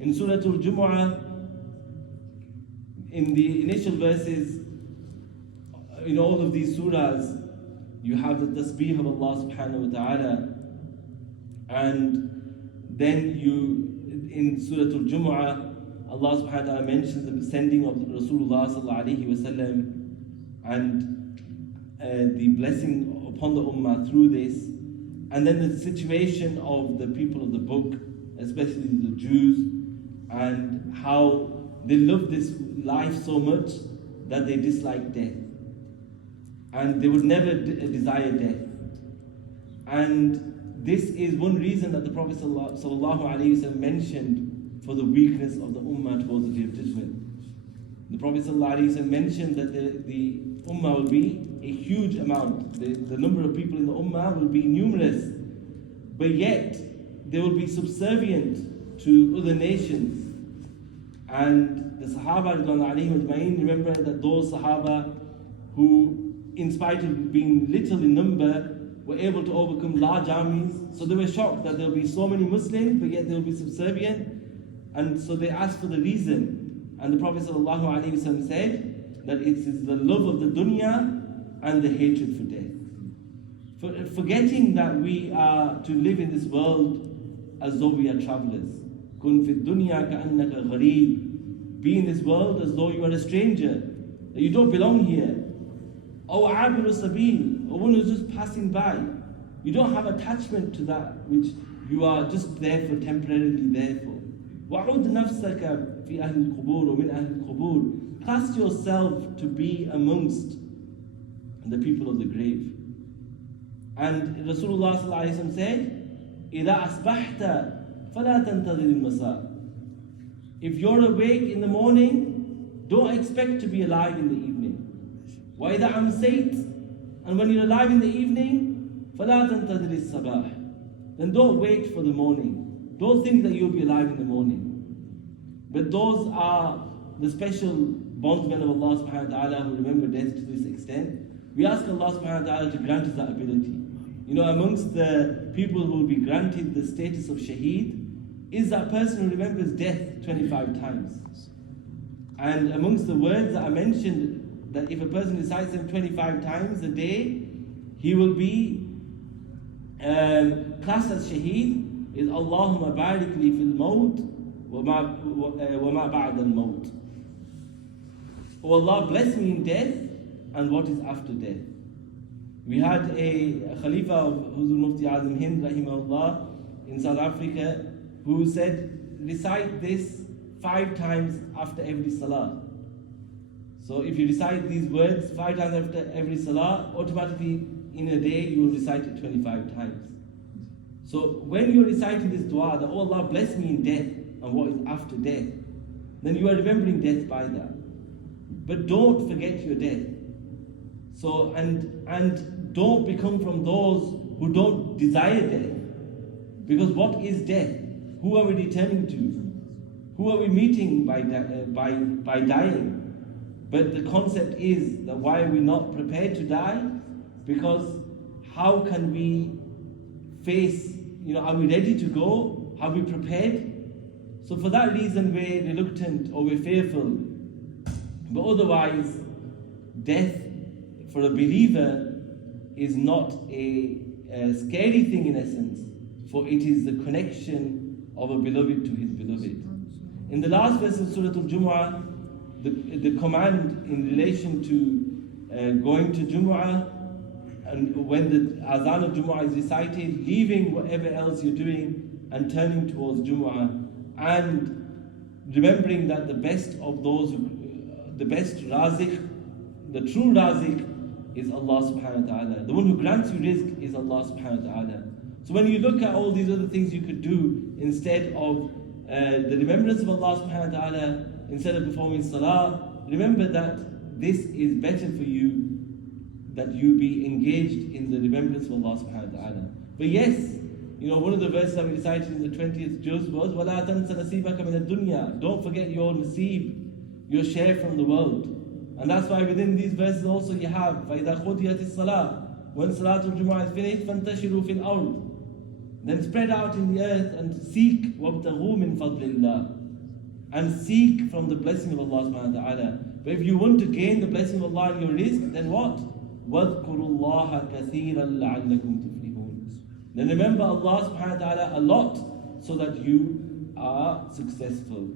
In Surah Al-Jumu'ah, in the initial verses, in all of these surahs, you have the tasbih of Allah subhanahu wa ta'ala, and then in Surah Al-Jumu'ah, Allah subhanahu wa ta'ala mentions the sending of Rasulullah sallallahu alayhi wa sallam and the blessing upon the ummah through this, and then the situation of the people of the book, especially the Jews, and how they love this life so much that they dislike death, and they would never desire death. And this is one reason that the Prophet ﷺ mentioned for the weakness of the ummah towards the Day of Judgment. The Prophet ﷺ mentioned that the ummah will be a huge amount. The number of people in the ummah will be numerous, but yet they will be subservient to other nations. And the Sahaba, remember that those Sahaba who, in spite of being little in number, were able to overcome large armies. So they were shocked that there will be so many Muslims, but yet they will be subservient. And so they asked for the reason. And the Prophet ﷺ said that it is the love of the dunya and the hatred for death. Forgetting that we are to live in this world as though we are travelers. Kun fi dunya ka'annaka ghareeb. Be in this world as though you are a stranger, that you don't belong here. Or abiru sabil, or one who's just passing by. You don't have attachment to that which you are just there for, temporarily there for. وَعُدْ نَفْسَكَ فِي أَهْلِ الْقُبُورِ وَمِنْ أَهْلِ الْقُبُورِ. Cast yourself to be amongst the people of the grave. And Rasulullah ﷺ said, إِذَا أَصْبَحْتَ فَلَا تَنْتَظِرِ الْمَسَاءِ. If you're awake in the morning, don't expect to be alive in the evening. وَإِذَا أَمْسَيْتَ. And when you're alive in the evening, فَلَا تَنْتَظِرِ الصَّبَاحِ. Then don't wait for the morning. Don't think that you'll be alive in the morning. But those are the special bondsmen of Allah subhanahu wa ta'ala who remember death to this extent. We ask Allah subhanahu wa ta'ala to grant us that ability. You know, amongst the people who will be granted the status of shaheed is that person who remembers death 25 times. And amongst the words that I mentioned, that if a person recites them 25 times a day, he will be classed as shaheed, is Allahumma barik li fil maut wa ma ba'da al maut. Oh Allah, bless me in death and what is after death. We had a Khalifa of Huzur Mufti Azam Hind rahimahullah in South Africa who said, recite this 5 times after every salah. So if you recite these words 5 times after every salah, automatically in a day you will recite it 25 times. So when you're reciting this dua, that oh Allah bless me in death and what is after death, then you are remembering death by that. But don't forget your death. So and don't become from those who don't desire death. Because what is death? Who are we returning to? Who are we meeting by dying? But the concept is that why are we not prepared to die? Because how can we face, are we ready to go? Are we prepared? So for that reason we're reluctant or we're fearful. But otherwise, death for a believer is not a scary thing in essence, for it is the connection of a beloved to his beloved. In the last verse of Surah Al-Jumu'ah, the command in relation to going to Jumu'ah, and when the Azan of Jumu'ah is recited, leaving whatever else you're doing and turning towards Jumu'ah, and remembering that the best of those, the best razik, the true razik is Allah subhanahu wa ta'ala. The one who grants you rizq is Allah subhanahu wa ta'ala. So when you look at all these other things you could do instead of the remembrance of Allah subhanahu wa ta'ala, instead of performing salah, remember that this is better for you, that you be engaged in the remembrance of Allah subhanahu wa ta'ala. But yes, one of the verses that we recited in the 20th juz was وَلَا تَنْسَ نَصِيبَكَ مِنَ الدُّنْيَا. Don't forget your naseeb, your share from the world. And that's why within these verses also you have فَإِذَا خُدِيَتِ الصَّلَاةِ. When Salatul Jumu'ah is finished, فَانْتَشِرُوا فِي الْأَرْضِ. Then spread out in the earth and seek وَابْتَغُوا مِنْ فَضْلِ اللَّهِ. and seek from the blessing of Allah subhanahu wa ta'ala. But if you want to gain the blessing of Allah in your rizq, then what? وَاذْكُرُوا اللَّهَ كَثِيرًا لَعَلَّكُمْ تُفْلِحُونَ. Then remember Allah subhanahu wa ta'ala a lot so that you are successful.